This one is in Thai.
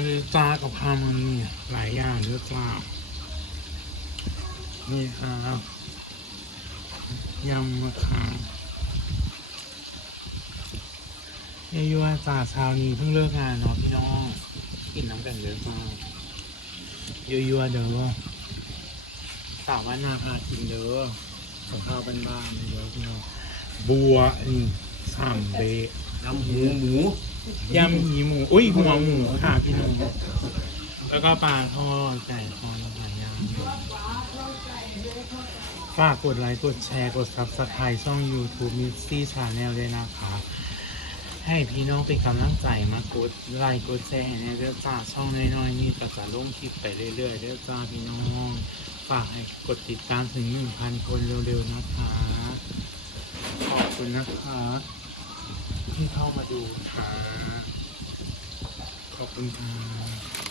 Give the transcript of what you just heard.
มันจะจ้ากับข้าวมันเนี่หลายอย่างเลือกจ้านี่ครับยำมะขามเยยวจ่าเช้านี้เพิ่งเลิกงานเนาะพี่น้องกินน้ำกันเยอะมากเยยวเด้อสาวว่านาพากินเด้อของข้าวบ้านๆเด้อพี่น้องบัวนี่สามเบะน้ำหมูหมู ยำหมีหมู อุ้ยหัวหมูค่ะพี่น้องแล้วก็ปลาทอดไก่ทอดหายอย่างฝากกดไลค์ กดแชร์ กดซับสไครต์ช่อง YouTube m i x y Channel ด้วยนะคะ ให้พี่น้องเป็นกำลังใจมากดไลค์ กดแชร์ให้ในเรื่องจ้าช่องน้อยๆนี่ก็จะลงคลิปไปเรื่อยๆเรื่อยจ้าพี่น้อง ฝากให้กดติดตามถึง 1,000 คนเร็วๆนะคะ ขอบคุณนะคะ ที่เข้ามาดูค่ะ ขอบคุณค่ะ